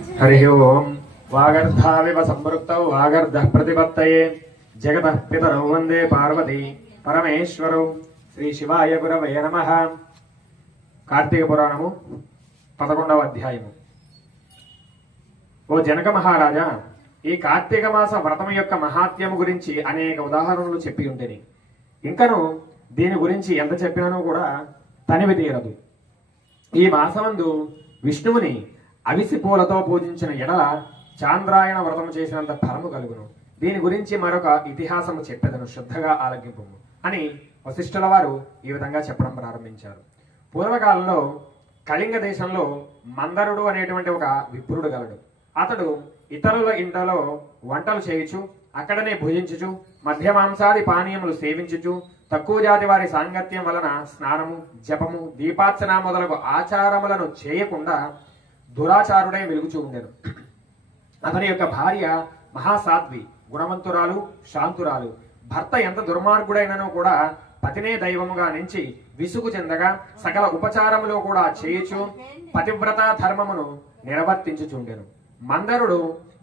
हरि ओम वागर्धाविव संपृक्तौ वागर्धः प्रतिपत्तये जगतः पितरौ वंदे पार्वती परमेश्वरौ श्री शिवाय गुरवे नमः। कार्तिक पुराणము 11వ అధ్యాయము। ఓ జనక మహారాజా, ఈ కార్తీక మాస వ్రతం యొక్క మహాత్మ్యము గురించి అనేక ఉదాహరణలు చెప్పి ఉంటేని ఇంకను దీని గురించి ఎంత చెప్పినానో కూడా తనివి తీరదు। ఈ మాసమందు విష్ణువుని అవిసి పూలతో పూజించిన ఎడల చాంద్రాయణ వ్రతం చేసినంత ఫలము కలుగును। దీని గురించి మరొక ఇతిహాసము చెప్పేదను, శ్రద్ధగా ఆలకింపు అని వశిష్ఠుల వారు ఈ విధంగా చెప్పడం ప్రారంభించారు। పూర్వకాలంలో కళింగ దేశంలో మందరుడు అనేటువంటి ఒక విప్రుడు గలడు। అతడు ఇతరుల ఇంటలో వంటలు చేయుచు అక్కడనే భుజించుచు మధ్య మాంసాది పానీయములు సేవించుచు తక్కువ జాతి వారి సాంగత్యం వలన స్నానము జపము దీపార్చన మొదలగు ఆచారములను చేయకుండా దురాచారుడై వెలుగుచూ ఉండెను। అతని యొక్క భార్య మహాసాధ్వి, గుణవంతురాలు, శాంతురాలు। భర్త ఎంత దుర్మార్గుడైనను కూడా పతినే దైవముగా నుంచి విసుగు చెందగా సకల ఉపచారములో కూడా చేయుచు పతివ్రత ధర్మమును నిర్వర్తించుచుండెను। మందరుడు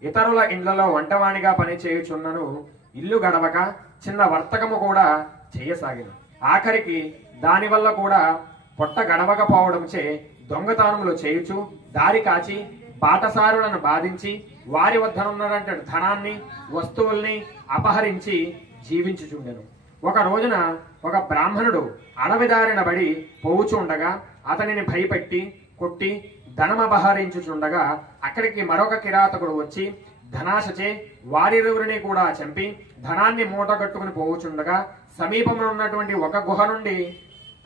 ఇతరుల ఇండ్లలో వంటవాణిగా పని చేయుచున్నను ఇల్లు గడవక చిన్న వర్తకము కూడా చేయసాగిన। ఆఖరికి దానివల్ల కూడా పొట్ట గడవకపోవడంచే దొంగతనములు చేయుచు దారి కాచి బాటసారులను బాధించి వారి వద్దనున్నటువంటి ధనాన్ని వస్తువుల్ని అపహరించి జీవించుచుండెను। ఒక రోజున ఒక బ్రాహ్మణుడు అడవిదారిన బడి పోవుచుండగా అతనిని భయపెట్టి కొట్టి ధనమపహరించుచుండగా అక్కడికి మరొక కిరాతకుడు వచ్చి ధనాశచే వారిరువురిని కూడా చంపి ధనాన్ని మూట కట్టుకుని పోవుచుండగా సమీపంలో ఉన్నటువంటి ఒక గుహ నుండి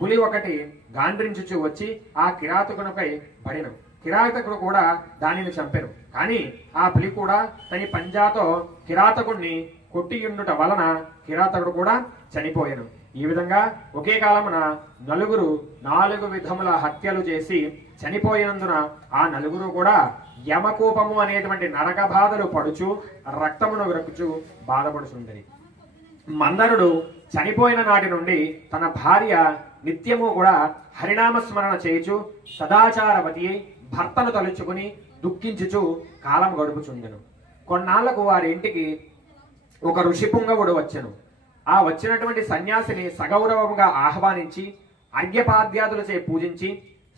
పులి ఒకటి గాండ్రించుచు వచ్చి ఆ కిరాతకునిపై పడిన। కిరాతకుడు కూడా దానిని చంపెను, కానీ ఆ పులి కూడా తన పంజాతో కిరాతకుడిని కొట్టియుండుట వలన కిరాతకుడు కూడా చనిపోయాను। ఈ విధంగా ఒకే కాలమున నలుగురు 4 విధముల హత్యలు చేసి చనిపోయినందున ఆ నలుగురు కూడా యమకోపము అనేటువంటి నరక బాధలు పడుచు రక్తమును విరకుచు బాధపడుచుండేది। మందరుడు చనిపోయిన నాటి నుండి తన భార్య నిత్యము కూడా హరినామస్మరణ చేయుచు సదాచారవతి భర్తను తలుచుకుని దుఃఖించుచు కాలం గడుపుచుండెను। కొన్నాళ్లకు వారి ఇంటికి ఒక ఋషి పుంగవుడు వచ్చెను। ఆ వచ్చినటువంటి సన్యాసిని సగౌరవంగా ఆహ్వానించి అర్ఘ్యపాద్యాదులచే పూజించి,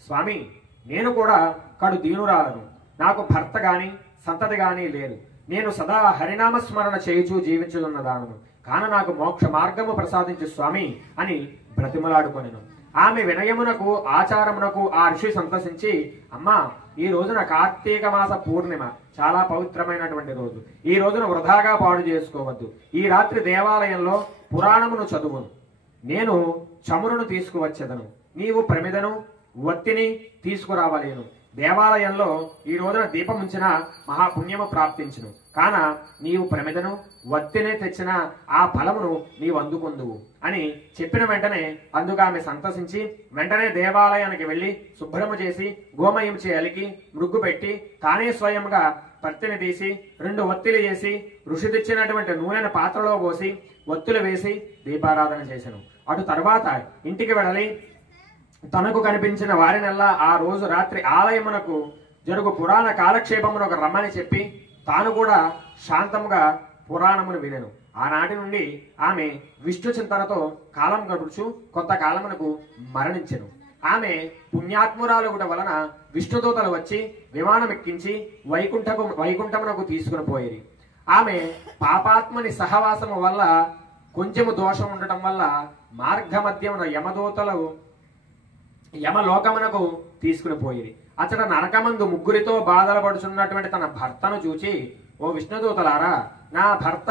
స్వామి, నేను కూడా కడు దీనురాలను, నాకు భర్త గాని సంతతి గాని లేరు, నేను సదా హరినామస్మరణ చేయుచు జీవించుతున్నదాను, కాన నాకు మోక్ష మార్గము ప్రసాదించు స్వామి అని బ్రతిమలాడుకొనెను। ఆమె వినయమునకు ఆచారమునకు ఆ ఋషి సంతసించి, అమ్మా, ఈ రోజున కార్తీక మాస పూర్ణిమ, చాలా పవిత్రమైనటువంటి రోజు, ఈ రోజున వృధాగా పాడు చేసుకోవద్దు, ఈ రాత్రి దేవాలయంలో పురాణమును చదువును, నేను చమురును తీసుకువచ్చేదను, నీవు ప్రమిదను వత్తిని తీసుకురావలేను, దేవాలయంలో ఈ రోజున దీపముంచిన మహాపుణ్యము ప్రాప్తించును, కాన నీవు ప్రమిదను వత్తినే తెచ్చిన ఆ ఫలమును నీవు అందుకొందువు అని చెప్పిన వెంటనే అందుకు ఆమె సంతసించి వెంటనే దేవాలయానికి వెళ్లి శుభ్రము చేసి గోమయం అలికి మృగ్గు పెట్టి తానే స్వయంగా పత్తిని తీసి 2 వత్తిలు చేసి ఋషి తెచ్చినటువంటి నూనెను పాత్రలో పోసి వత్తులు వేసి దీపారాధన చేశాను। అటు తర్వాత ఇంటికి వెళ్ళి తనకు కనిపించిన వారినల్లా ఆ రోజు రాత్రి ఆలయమునకు జరుగు పురాణ కాలక్షేపమునకు రమ్మని చెప్పి తాను కూడా శాంతముగా పురాణమును వినెను। ఆనాటి నుండి ఆమె విష్ణు చింతనతో కాలం గడుచు కొంతకాలమునకు మరణించెను। ఆమె పుణ్యాత్మురాలుగుట వలన విష్ణుదూతలు వచ్చి విమానం ఎక్కించి వైకుంఠమునకు తీసుకుని పోయేది। ఆమె పాపాత్మని సహవాసము వల్ల కొంచెము దోషం ఉండటం వల్ల మార్గ మధ్యమున యమదూతలు యమలోకమునకు తీసుకుని పోయేది। అతడ నరకమందు ముగ్గురితో బాధలు పడుచున్నటువంటి తన భర్తను చూచి, ఓ విష్ణుదూతలారా, నా భర్త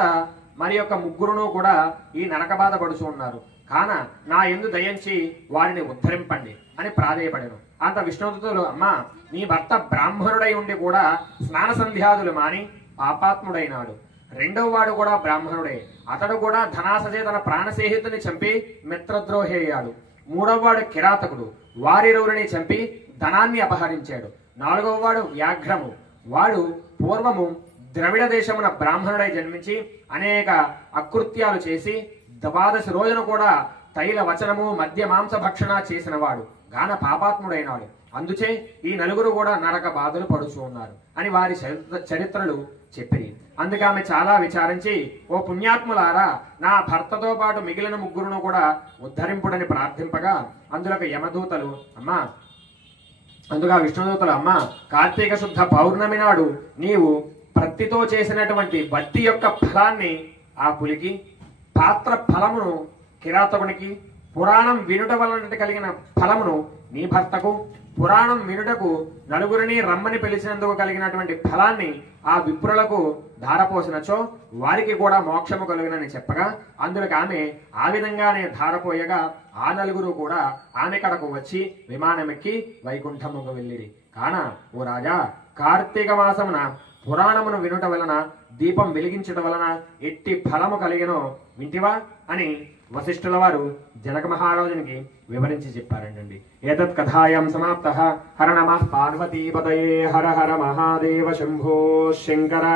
మరి యొక్క ముగ్గురును కూడా ఈ నరక బాధ పడుచు ఉన్నారు, కాన నా యందు దయించి వారిని ఉద్ధరింపండి అని ప్రాధేయపడెను। అంత విష్ణుదూతలు, అమ్మా, నీ భర్త బ్రాహ్మణుడై ఉండి కూడా స్నాన సంధ్యాదులు మాని పాపాత్ముడైనాడు, రెండవ వాడు కూడా బ్రాహ్మణుడే, అతడు కూడా ధనాసజే తన ప్రాణస్నేహితుని చంపి మిత్రద్రోహి అయ్యాడు, మూడవ వాడు కిరాతకుడు, వారిరువురిని చంపి ధనాన్ని అపహరించాడు, 4వ వాడు వ్యాఘ్రము, వాడు పూర్వము ద్రవిడ దేశమున బ్రాహ్మణుడై జన్మించి అనేక అకృత్యాలు చేసి 12 రోజున కూడా తైల వచనము మద్య మాంస భక్షణ చేసిన వాడు గాన పాపాత్ముడైనాడు, అందుచే ఈ నలుగురు కూడా నరక బాధలు పడుచు ఉన్నారు అని వారి చరిత్రలు చెప్పిరి. అందుకే ఆమె చాలా విచారించి, ఓ పుణ్యాత్ములారా, నా భర్తతో పాటు మిగిలిన ముగ్గురును కూడా ఉద్ధరింపుడని ప్రార్థింపగా అందులోకి యమదూతలు అందుగా విష్ణుదూతలు, అమ్మ, కార్తీక శుద్ధ పౌర్ణమి నాడు నీవు ప్రత్తితో చేసినటువంటి బత్తి యొక్క ఫలాన్ని ఆ పులికి, పాత్ర ఫలమును కిరాతకునికి, పురాణం వినుట వలన కలిగిన ఫలమును నీ భర్తకు, పురాణం వినుటకు నలుగురిని రమ్మని పిలిచినందుకు కలిగినటువంటి ఫలాన్ని ఆ విప్రులకు ధారపోసినచో వారికి కూడా మోక్షము కలుగునని చెప్పగా అందులోకి ఆమె ఆ విధంగానే ధారపోయగా ఆ నలుగురు కూడా ఆమె కడకు వచ్చి విమానమెక్కి వైకుంఠముకు వెళ్ళిరి. కాన ఓ రాజా, కార్తీక మాసమున పురాణమును వినుట వలన, దీపం వెలిగించడం వలన ఎట్టి ఫలము కలిగినో వింటివా అని వశిష్ఠుల వారు జనక మహారాజునికి వివరించి చెప్పారండి. ఏతత్ కథాయాం సమాప్తః. హర నమః పార్వతీపతయే. హర హర మహాదేవ శంభో శంకర.